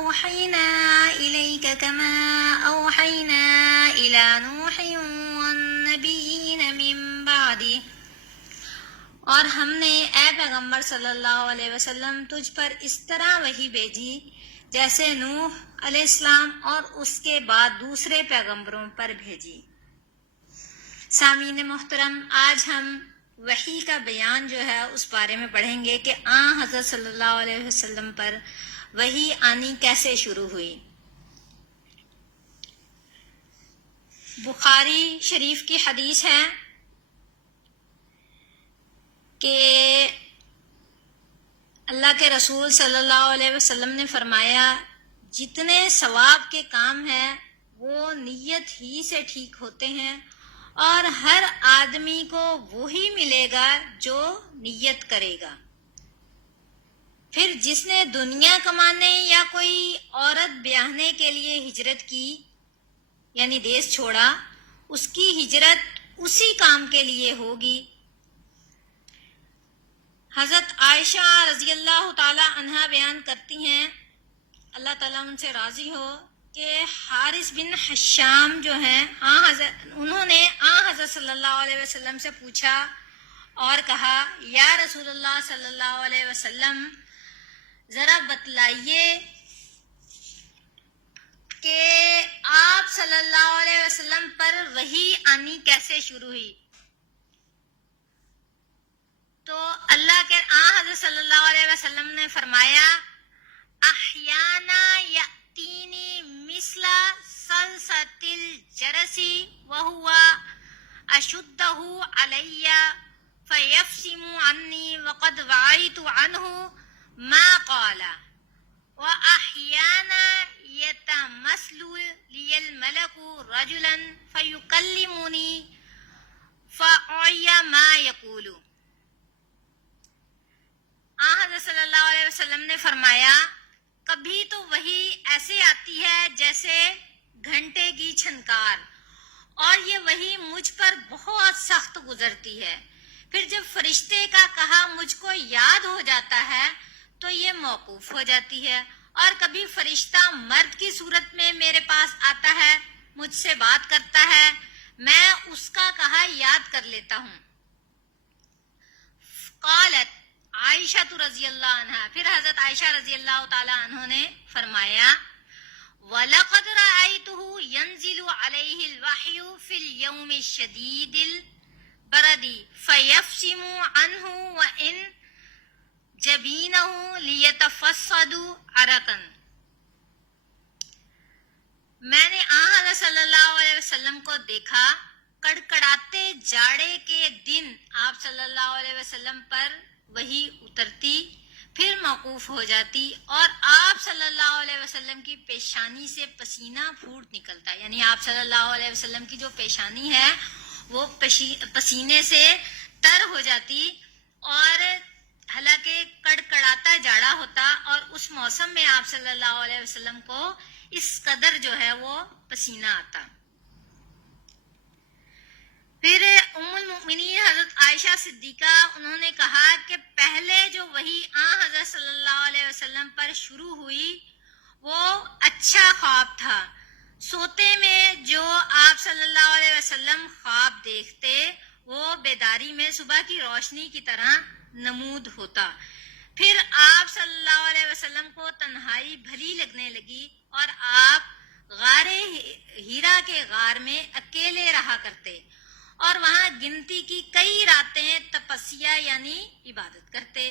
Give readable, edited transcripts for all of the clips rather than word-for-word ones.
أوحينا إليك كما أوحينا إلى نوح والنبيين من بعده، اور ہم نے اے پیغمبر صلی اللہ علیہ وسلم تجھ پر اس طرح وحی بھیجی جیسے نوح علیہ السلام اور اس کے بعد دوسرے پیغمبروں پر بھیجی۔ سامعین محترم، آج ہم وحی کا بیان جو ہے اس بارے میں پڑھیں گے کہ حضرت صلی اللہ علیہ وسلم پر وحی آنی کیسے شروع ہوئی۔ بخاری شریف کی حدیث ہے کہ اللہ کے رسول صلی اللہ علیہ وسلم نے فرمایا، جتنے ثواب کے کام ہیں وہ نیت ہی سے ٹھیک ہوتے ہیں، اور ہر آدمی کو وہی ملے گا جو نیت کرے گا۔ پھر جس نے دنیا کمانے یا کوئی عورت بیاہنے کے لیے ہجرت کی یعنی دیس چھوڑا، اس کی ہجرت اسی کام کے لیے ہوگی۔ حضرت عائشہ رضی اللہ تعالی عنہا بیان کرتی ہیں، اللہ تعالیٰ ان سے راضی ہو، کہ حارث بن حشام جو ہیں انہوں نے حضرت صلی اللہ علیہ وسلم سے پوچھا اور کہا، یا رسول اللہ صلی اللہ علیہ وسلم، ذرا بتلائیے کہ آپ صلی اللہ علیہ وسلم پر وحی آنی کیسے شروع ہوئی۔ تو اللہ کے حضرت صلی اللہ علیہ وسلم نے فرمایا، احیانا یأتینی مثل صلصۃ الجرس وہو اشدہ علی فیفصم عنی وقد وعیت عنہ ما قال، واحیانا یتمثل لی الملک رجلا فیکلمنی فاعی ما یقول۔ حضرت صلی اللہ علیہ وسلم نے فرمایا، کبھی تو وحی ایسے آتی ہے جیسے گھنٹے کی چھنکار، اور یہ وحی مجھ پر بہت سخت گزرتی ہے، پھر جب فرشتے کا کہا مجھ کو یاد ہو جاتا ہے تو یہ موقوف ہو جاتی ہے، اور کبھی فرشتہ مرد کی صورت میں میرے پاس آتا ہے، مجھ سے بات کرتا ہے، میں اس کا کہا یاد کر لیتا ہوں۔ قالت عائشہ رضی اللہ عنہ، پھر حضرت عائشہ رضی اللہ تعالی عنہ نے فرمایا، وَلَقَدْ رَأَيْتُهُ يَنزِلُ عَلَيْهِ الْوَحْيُ فِي الْيَوْمِ الشَّدِيدِ الْبَرْدِ فَيَفْصِمُ عَنْهُ وَإِنْ جَبِينَهُ لِيَتَفَصَّدُ عَرَقًا۔ میں نے حضرت صلی اللہ علیہ وسلم کو دیکھا، کڑکڑاتے جاڑے کے دن آپ صلی اللہ علیہ وسلم پر وہی اترتی، پھر موقوف ہو جاتی، اور آپ صلی اللہ علیہ وسلم کی پیشانی سے پسینہ پھوٹ نکلتا، یعنی آپ صلی اللہ علیہ وسلم کی جو پیشانی ہے وہ پسینے سے تر ہو جاتی، اور حالانکہ کڑکڑاتا جاڑا ہوتا، اور اس موسم میں آپ صلی اللہ علیہ وسلم کو اس قدر جو ہے وہ پسینہ آتا۔ پھر ام المؤمنین حضرت عائشہ صدیقہ انہوں نے کہا کہ پہلے جو وحی حضرت صلی اللہ علیہ وسلم پر شروع ہوئی وہ اچھا خواب تھا، سوتے میں جو آپ صلی اللہ علیہ وسلم خواب دیکھتے وہ بیداری میں صبح کی روشنی کی طرح نمود ہوتا۔ پھر آپ صلی اللہ علیہ وسلم کو تنہائی بھلی لگنے لگی، اور آپ غار ہیرا کے غار میں اکیلے رہا کرتے، اور وہاں گنتی کی کئی راتیں تپسیا یعنی عبادت کرتے۔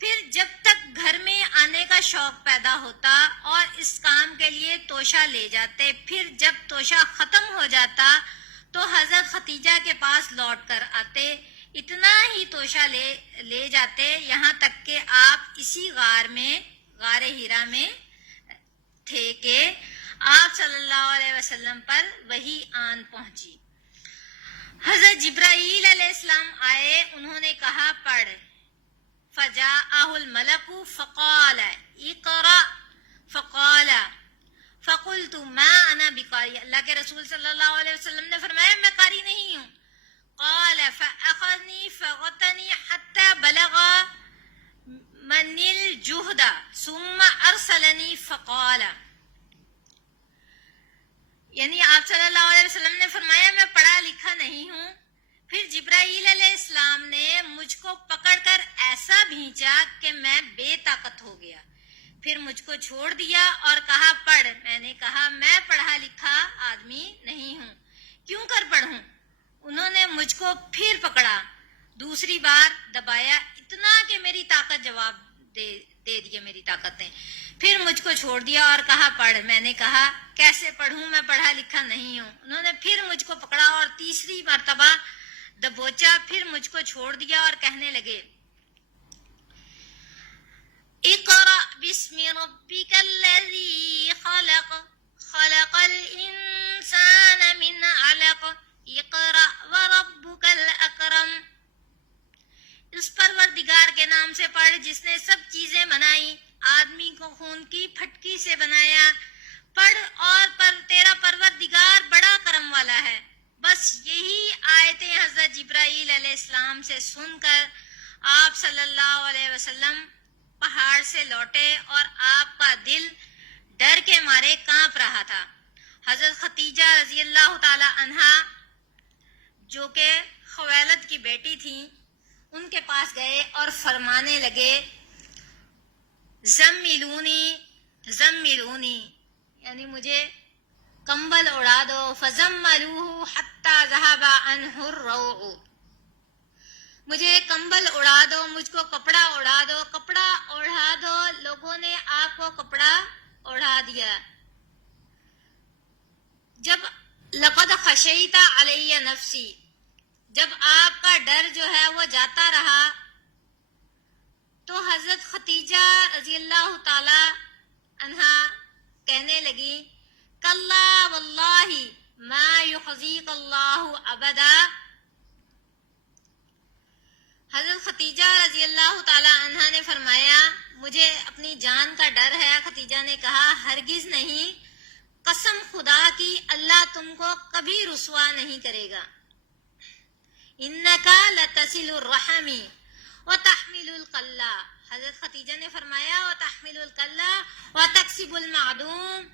پھر جب تک گھر میں آنے کا شوق پیدا ہوتا اور اس کام کے لیے توشہ لے جاتے، پھر جب توشہ ختم ہو جاتا تو حضرت ختیجہ کے پاس لوٹ کر آتے، اتنا ہی توشہ لے جاتے، یہاں تک کہ آپ اسی غار ہیرا میں تھے کہ آپ صلی اللہ علیہ وسلم پر وحی آن پہنچی۔ حضرت جبرائیل علیہ السلام آئے، انہوں نے کہا پڑھ، فجاءہ الملک فقال اقرأ فقال فقلت ما انا بقاری، اللہ کے رسول صلی اللہ علیہ وسلم نے فرمایا میں قاری نہیں ہوں۔ قال فأخذنی فغتنی حتی بلغ من الجہد ثم ارسلنی فقال، یعنی آپ صلی اللہ علیہ وسلم نے فرمایا میں پڑھا لکھا نہیں ہوں. پھر جبرائیل علیہ السلام نے مجھ کو پکڑ کر ایسا بھینچا کہ میں بے طاقت ہو گیا. پھر مجھ کو چھوڑ دیا اور کہا پڑھ. میں نے کہا میں پڑھا لکھا آدمی نہیں ہوں، کیوں کر پڑھوں؟ انہوں نے مجھ کو پھر پکڑا، دوسری بار دبایا، اتنا کہ میری طاقت جواب دے دیا میری طاقت نے. پھر مجھ کو چھوڑ دیا اور کہا پڑھ. میں نے کہا کیسے پڑھوں، میں پڑھا لکھا نہیں ہوں. انہوں نے پھر مجھ کو پکڑا اور تیسری مرتبہ دبوچا. پھر مجھ کو چھوڑ دیا اور کہنے لگے اقرأ بسم ربک الذی خلق خلق الانسان من علق اقرأ وربک الاکرم. اس پروردگار کے نام سے پڑھ جس نے سب چیزیں بنائی، آدمی کو خون کی پھٹکی سے بنایا. پڑھ اور تیرا پروردگار بڑا کرم والا ہے. بس یہی آیتیں حضرت جبرائیل علیہ السلام سے سن کر آپ صلی اللہ علیہ وسلم پہاڑ سے لوٹے اور آپ کا دل ڈر کے مارے کانپ رہا تھا. حضرت خدیجہ رضی اللہ تعالی عنہا جو کہ خویلد کی بیٹی تھیں، ان کے پاس گئے اور فرمانے لگے زملونی زملونی، یعنی مجھے کمبل اڑا دو. فزملوہ حتی ذہب عنہ الروع، مجھے کمبل اڑا دو، مجھ کو کپڑا اڑا دو، کپڑا اڑا دو. لوگوں نے آپ کو کپڑا اڑا دیا. جب لقد خشیت علی نفسی، جب آپ کا ڈر جو ہے وہ جاتا رہا تو حضرت خدیجہ رضی اللہ تعالی عنہا کہنے لگی کلا واللہ ما یخزیک اللہ ابدا. حضرت خدیجہ رضی اللہ تعالی عنہا نے فرمایا مجھے اپنی جان کا ڈر ہے. خدیجہ نے کہا ہرگز نہیں، قسم خدا کی اللہ تم کو کبھی رسوا نہیں کرے گا. انکا لتصل الرحم وتحمل الکلا، حضرت خدیجہ نے فرمایا وتحمل الکلا وتکسب المعدوم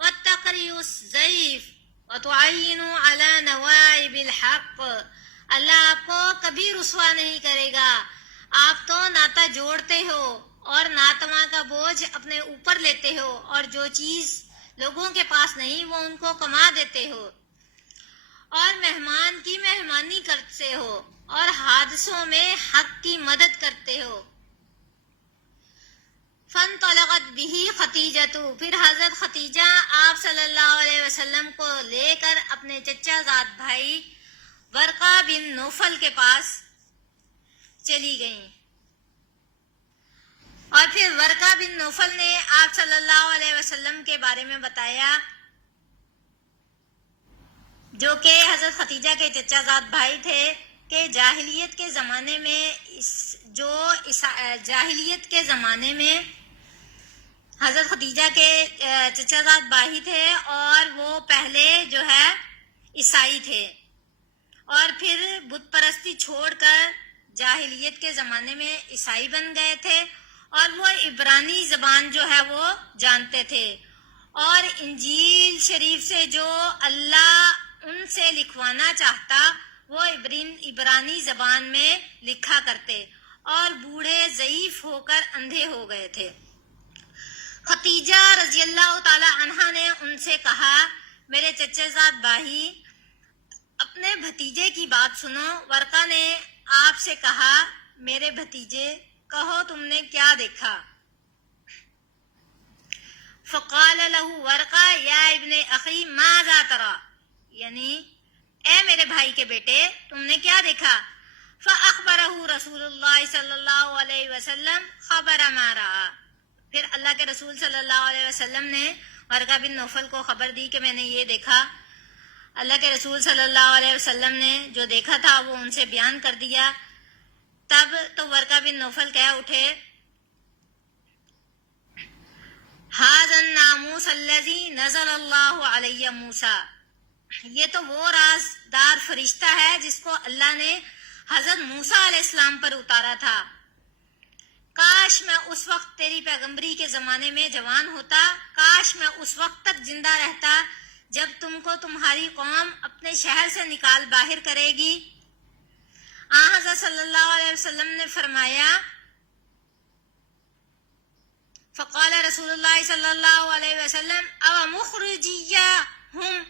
وتقری الضیف وتعین علی نوائب الحق. اللہ آپ کو کبھی رسوا نہیں کرے گا. آپ تو ناتا جوڑتے ہو اور ناتواں کا بوجھ اپنے اوپر لیتے ہو، اور جو چیز لوگوں کے پاس نہیں وہ ان کو کما دیتے ہو، اور مہمان کی مہمانی کرتے ہو، اور حادثوں میں حق کی مدد کرتے ہو. فانطلقت به خدیجۃ، پھر حضرت خدیجہ آپ صلی اللہ علیہ وسلم کو لے کر اپنے چچا زاد بھائی ورقہ بن نوفل کے پاس چلی گئیں. اور پھر ورقہ بن نوفل نے آپ صلی اللہ علیہ وسلم کے بارے میں بتایا، جو کہ حضرت خدیجہ کے چچا زاد بھائی تھے، کہ جاہلیت کے زمانے میں حضرت خدیجہ کے چچا زاد بھائی تھے اور وہ پہلے جو ہے عیسائی تھے، اور پھر بت پرستی چھوڑ کر جاہلیت کے زمانے میں عیسائی بن گئے تھے، اور وہ عبرانی زبان جو ہے وہ جانتے تھے، اور انجیل شریف سے جو اللہ ان سے لکھوانا چاہتا وہ عبرانی زبان میں لکھا کرتے، اور بوڑھے ضعیف ہو کر اندھے ہو گئے تھے. خدیجہ رضی اللہ تعالی عنہا نے ان سے کہا میرے چچے زاد بھائی اپنے بھتیجے کی بات سنو. ورقہ نے آپ سے کہا میرے بھتیجے کہو تم نے کیا دیکھا. فقال له ورقہ یا ابن اخی ماذا ترى، یعنی اے میرے بھائی کے بیٹے تم نے کیا دیکھا. فاخبرہ رسول اللہ صلی اللہ علیہ وسلم خبر ما رأى، پھر اللہ کے رسول صلی اللہ علیہ وسلم نے ورقہ بن نوفل کو خبر دی کہ میں نے یہ دیکھا. اللہ کے رسول صلی اللہ علیہ وسلم نے جو دیکھا تھا وہ ان سے بیان کر دیا. تب تو ورقہ بن نوفل کہہ اٹھے ھذا الناموس الذی نزل اللہ علی موسیٰ، یہ تو وہ رازدار فرشتہ ہے جس کو اللہ نے حضرت موسیٰ علیہ السلام پر اتارا تھا. کاش میں اس وقت تیری پیغمبری کے زمانے میں جوان ہوتا، کاش میں اس وقت تک زندہ رہتا جب تم کو تمہاری قوم اپنے شہر سے نکال باہر کرے گی۔ حضرت صلی اللہ علیہ وسلم نے فرمایا، فقال رسول اللہ صلی اللہ علیہ وسلم او مخرجیہم،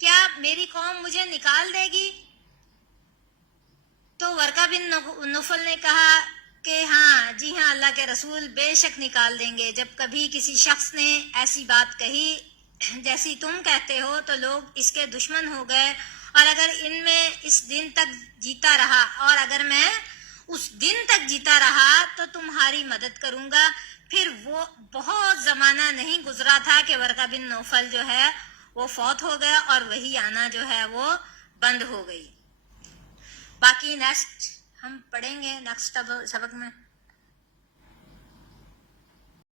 کیا میری قوم مجھے نکال دے گی؟ تو ورقہ بن نوفل نے کہا کہ ہاں جی ہاں اللہ کے رسول بے شک نکال دیں گے۔ جب کبھی کسی شخص نے ایسی بات کہی جیسی تم کہتے ہو تو لوگ اس کے دشمن ہو گئے، اور اگر ان میں اس دن تک جیتا رہا اور اگر میں اس دن تک جیتا رہا تو تمہاری مدد کروں گا۔ پھر وہ بہت زمانہ نہیں گزرا تھا کہ ورقہ بن نوفل جو ہے وہ فوت ہو گیا اور وہی آنا جو ہے وہ بند ہو گئی۔ باقی نیکسٹ ہم پڑھیں گے نیکسٹ سبق میں۔